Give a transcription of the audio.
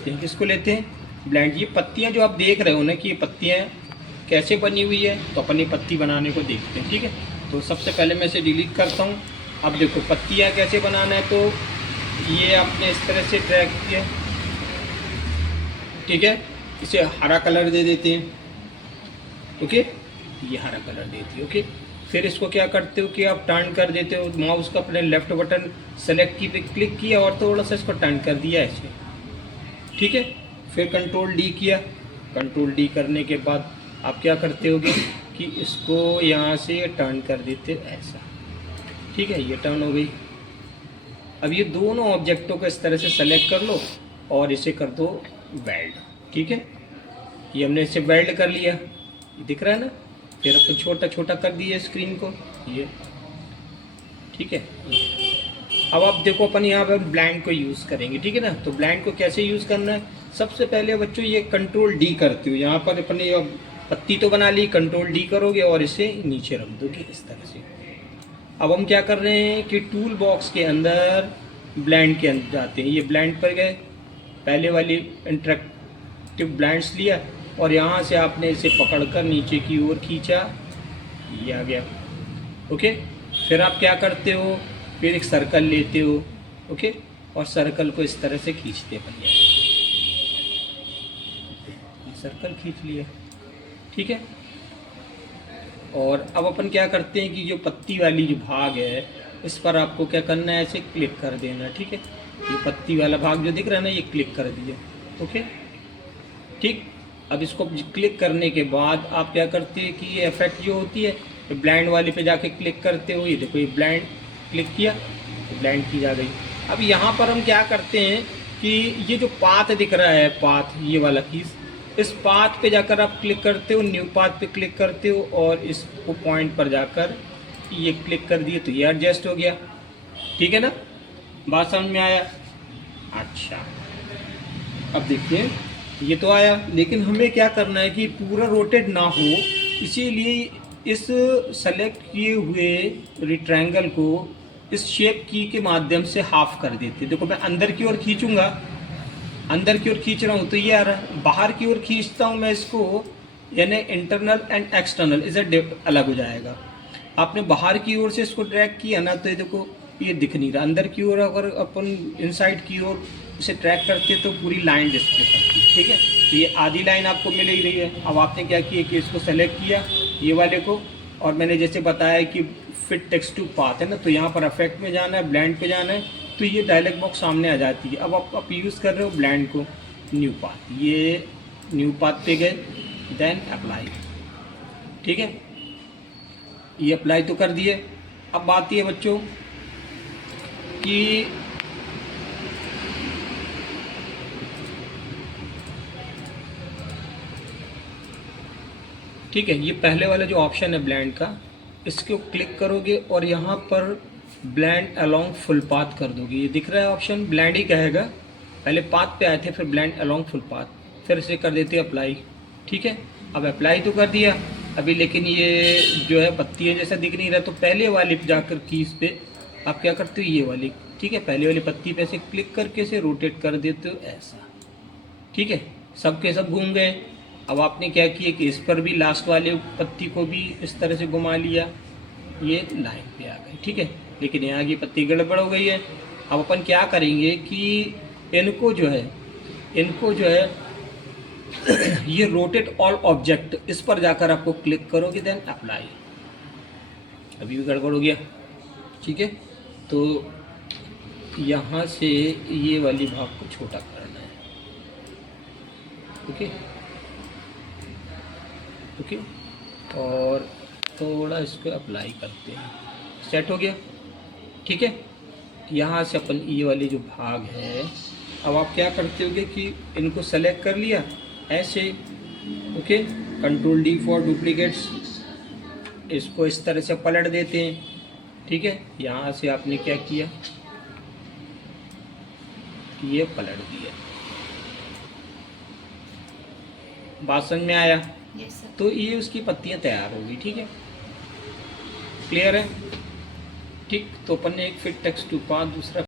लेते हैं। किसको लेते हैं? ब्लेंड। ये पत्तियाँ जो आप देख रहे हो ना कि ये पत्तियाँ कैसे बनी हुई है, तो अपन ये पत्ती बनाने को देखते हैं। ठीक है, तो सबसे पहले मैं इसे डिलीट करता हूँ। अब देखो पत्तियाँ कैसे बनाना है, तो ये आपने इस तरह से ड्रैग किया, ठीक है। इसे हरा कलर दे देते हैं, ओके, ये हरा कलर देती है, ओके। फिर इसको क्या करते हो कि आप टर्न कर देते हो, माउस का अपने लेफ्ट बटन सेलेक्ट की पे क्लिक किया और थोड़ा सा इसको टर्न कर दिया ऐसे, ठीक है। फिर कंट्रोल डी किया। कंट्रोल डी करने के बाद आप क्या करते होगे कि इसको यहाँ से टर्न कर देते हो ऐसा, ठीक है, ये टर्न हो गई। अब ये दोनों ऑब्जेक्टों को इस तरह से सेलेक्ट कर लो और इसे कर दो वेल्ड, ठीक है। ये हमने इसे वेल्ड कर लिया, ये दिख रहा है ना। फिर अपन छोटा छोटा कर दिए स्क्रीन को, ये ठीक है। अब आप देखो अपन यहाँ पर ब्लेंड को यूज़ करेंगे, ठीक है ना। तो ब्लेंड को कैसे यूज़ करना है, सबसे पहले बच्चों ये कंट्रोल डी करते हो। यहाँ पर अपन ये पत्ती तो बना ली, कंट्रोल डी करोगे और इसे नीचे रख दोगे इस तरह से। अब हम क्या कर रहे हैं कि टूल बॉक्स के अंदर ब्लेंड के अंदर जाते हैं। ये ब्लेंड पर गए, पहले वाली इंटरेक्टिव ब्लेंड्स लिया और यहाँ से आपने इसे पकड़कर नीचे की ओर खींचा, ये आ गया, ओके। फिर आप क्या करते हो, फिर एक सर्कल लेते हो, ओके, और सर्कल को इस तरह से खींचते हैं। ये सर्कल खींच लिया, ठीक है। और अब अपन क्या करते हैं कि जो पत्ती वाली जो भाग है इस पर आपको क्या करना है, ऐसे क्लिक कर देना, ठीक है। ये पत्ती वाला भाग जो दिख रहा है ना, ये क्लिक कर दिया, ओके, ठीक। अब इसको क्लिक करने के बाद आप क्या करते हैं कि ये इफेक्ट जो होती है तो ब्लेंड वाले पे जाके क्लिक करते हो, ये देखो ये ब्लेंड क्लिक किया तो ब्लेंड की जा गई। अब यहाँ पर हम क्या करते हैं कि ये जो पाथ दिख रहा है, पाथ ये वाला कीज, इस पाथ पे जाकर आप क्लिक करते हो, न्यू पाथ पे क्लिक करते हो और इसको पॉइंट पर जाकर ये क्लिक कर दिए तो ये एडजस्ट हो गया, ठीक है ना। बात समझ में आया? अच्छा, अब देखिए ये तो आया, लेकिन हमें क्या करना है कि पूरा रोटेट ना हो, इसीलिए इस सेलेक्ट किए हुए रेक्टेंगल को इस शेप की के माध्यम से हाफ कर देते। देखो मैं अंदर की ओर खींचूंगा, अंदर की ओर खींच रहा हूँ तो ये आ रहा है, बाहर की ओर खींचता हूँ मैं इसको, यानी इंटरनल एंड एक्सटर्नल इसे अलग हो जाएगा। आपने बाहर की ओर से इसको ट्रैक किया ना तो ये देखो ये दिख नहीं रहा। अंदर की ओर अगर अपन इनसाइड की ओर इसे ट्रैक करते तो पूरी लाइन डिस्प्ले करती, ठीक है। तो ये आधी लाइन आपको मिल ही रही है। अब आपने क्या किया कि इसको सेलेक्ट किया ये वाले को, और मैंने जैसे बताया कि फिट टेक्स्ट टू पाथ है ना, तो यहाँ पर इफेक्ट में जाना है, ब्लेंड पे जाना है, तो ये डायलॉग बॉक्स सामने आ जाती है। अब आप यूज़ कर रहे हो ब्लेंड को, न्यू पाथ, ये न्यू पाथ पे गए, देन अप्लाई, ठीक है। ये अप्लाई तो कर दिए। अब बात ये बच्चों कि ठीक है, ये पहले वाला जो ऑप्शन है ब्लेंड का, इसको क्लिक करोगे और यहाँ पर ब्लेंड अलोंग फुल पाथ कर दोगे। ये दिख रहा है ऑप्शन, ब्लेंड ही कहेगा, पहले पाथ पे आए थे फिर ब्लेंड अलोंग फुल पाथ, फिर इसे कर देते अप्लाई, ठीक है। अब अप्लाई तो कर दिया अभी, लेकिन ये जो है पत्ती जैसा दिख नहीं रहा, तो पहले वाली जाकर कीज पे आप क्या करते हो, ये वाली, ठीक है, पहले वाली पत्ती पे ऐसे क्लिक करके इसे रोटेट कर देते हो ऐसा, ठीक है। सब के सब घूम गए। अब आपने क्या किया कि इस पर भी लास्ट वाले पत्ती को भी इस तरह से घुमा लिया, ये लाइन पे आ गई, ठीक है। लेकिन यहाँ की पत्ती गड़बड़ हो गई है। अब अपन क्या करेंगे कि इनको जो है ये रोटेट ऑल ऑब्जेक्ट, इस पर जाकर आपको क्लिक करोगे, देन अप्लाई। अभी भी गड़बड़ हो गया, ठीक है। तो यहाँ से ये वाली भाग को छोटा करना है, ओके ओके, और थोड़ा इसको अप्लाई करते हैं, सेट हो गया, ठीक है। यहाँ से अपन ये वाली जो भाग है, अब आप क्या करते होगे कि इनको सेलेक्ट कर लिया ऐसे, okay, control D for duplicates, इसको इस तरह से पलट देते हैं, ठीक है। यहाँ से आपने क्या किया, ये पलट दिया। बात समझ में आया? तो ये उसकी पत्तियां तैयार होगी, ठीक है, क्लियर है, ठीक। तो अपन ने एक फिट टेक्स्ट टू पाथ, दूसरा